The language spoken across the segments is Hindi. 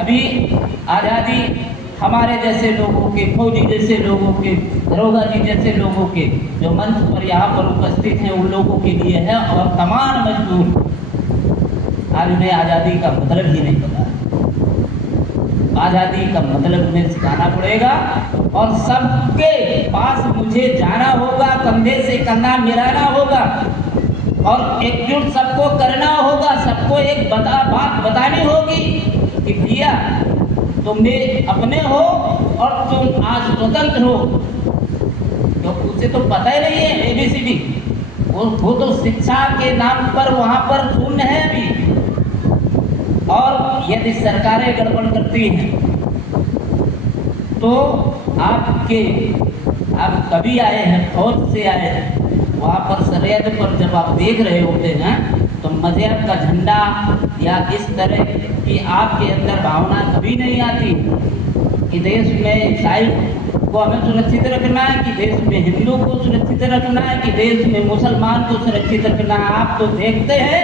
अभी आज़ादी हमारे जैसे लोगों के, फौजी जैसे लोगों के, दरोगा जी जैसे लोगों के जो मंच पर यहाँ पर उपस्थित हैं उन लोगों के लिए है, और तमाम मजदूर आज उन्हें आज़ादी का मतलब ही नहीं पता। आज़ादी का मतलब उन्हें सिखाना पड़ेगा और सबके पास मुझे जाना होगा, कंधे से कंधा मिलाना होगा और एकजुट सबको करना होगा। सबको एक बात बतानी होगी कि भैया तुम अपने हो और तुम आज स्वतंत्र हो। तो उसे तो पता ही नहीं है ABCD, वो तो शिक्षा के नाम पर वहाँ पर शून्य है अभी। और यदि सरकारें गड़बड़ करती हैं तो आप कभी आए हैं, फौज से आए हैं, वहाँ पर सरहद पर जब आप देख रहे होते हैं तो मजहब का झंडा या इस तरह की आपके अंदर भावना कभी नहीं आती कि देश में ईसाई को हमें सुरक्षित रखना है, कि देश में हिंदू को सुरक्षित रखना है, कि देश में मुसलमान को सुरक्षित रखना है। आप तो देखते हैं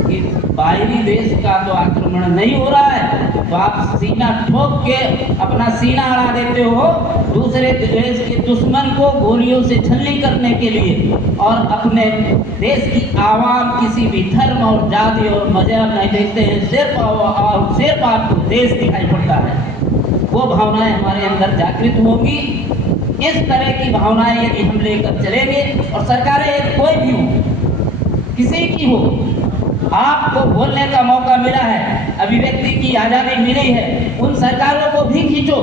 कि बाहरी देश का तो आक्रमण नहीं हो रहा है तो आप सीना ठोक के अपना सीना अड़ा देते हो दूसरे देश के दुश्मन को गोलियों से छलनी करने के लिए, और अपने देश की आवाम किसी भी धर्म और जाति और मजहब नहीं देखते हैं, सिर्फ आपको देश दिखाई पड़ता है। वो भावनाएं हमारे अंदर जागृत होंगी। इस तरह की भावनाएं यदि हम लेकर चलेंगे, और सरकारें कोई भी हो, किसी की हो, आपको बोलने का मौका मिला है, अभिव्यक्ति की आज़ादी मिली है, उन सरकारों को भी खींचो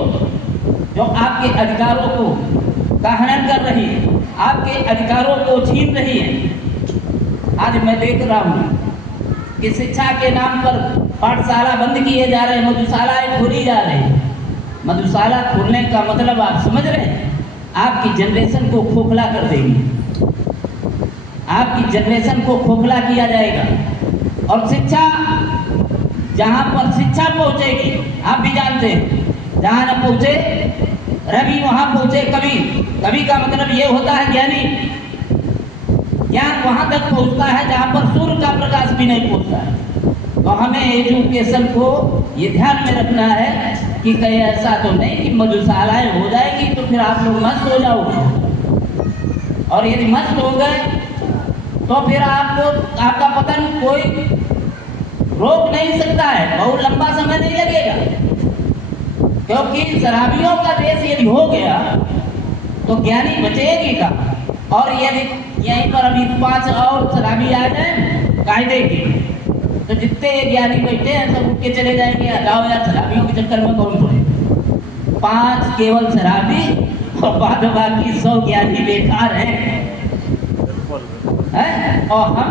जो आपके अधिकारों का हनन कर रही है, आपके अधिकारों को छीन रही है। आज मैं देख रहा हूँ कि शिक्षा के नाम पर पाठशाला बंद किए जा रहे हैं, मधुशालाएं खोली जा रही हैं। मधुशाला खोलने का मतलब आप समझ रहे हैं, आपकी जनरेशन को खोखला कर देगी, आपकी जनरेशन को खोखला किया जाएगा। और शिक्षा, जहाँ पर शिक्षा पहुँचेगी, आप भी जानते हैं, जहाँ न पहुँचे रवि वहाँ पहुँचे कवि। कवि का मतलब ये होता है ज्ञानी। ज्ञान वहाँ तक पहुँचता है जहाँ पर सूर्य का प्रकाश भी नहीं पहुँचता है। तो हमें एजुकेशन को ये ध्यान में रखना है कि कहीं ऐसा तो नहीं कि मधुशालाएं हो जाएगी तो फिर आप लोग मस्त हो जाओगे, और यदि मस्त हो गए तो फिर आपका पतन कोई रोक नहीं सकता है, बहुत लंबा समय नहीं लगेगा। क्योंकि शराबियों का देश यदि हो गया तो ज्ञानी बचेगी का। और यदि यहीं पर अभी 5 और शराबी आ जाए कायदे के, तो जितने ज्ञानी बैठे हैं सब उठ के चले जाएंगे, जाओ यार शराबियों के चक्कर में कौन पड़े। 5 केवल शराबी और बाकी 100 ज्ञानी बेकार हैं। और हम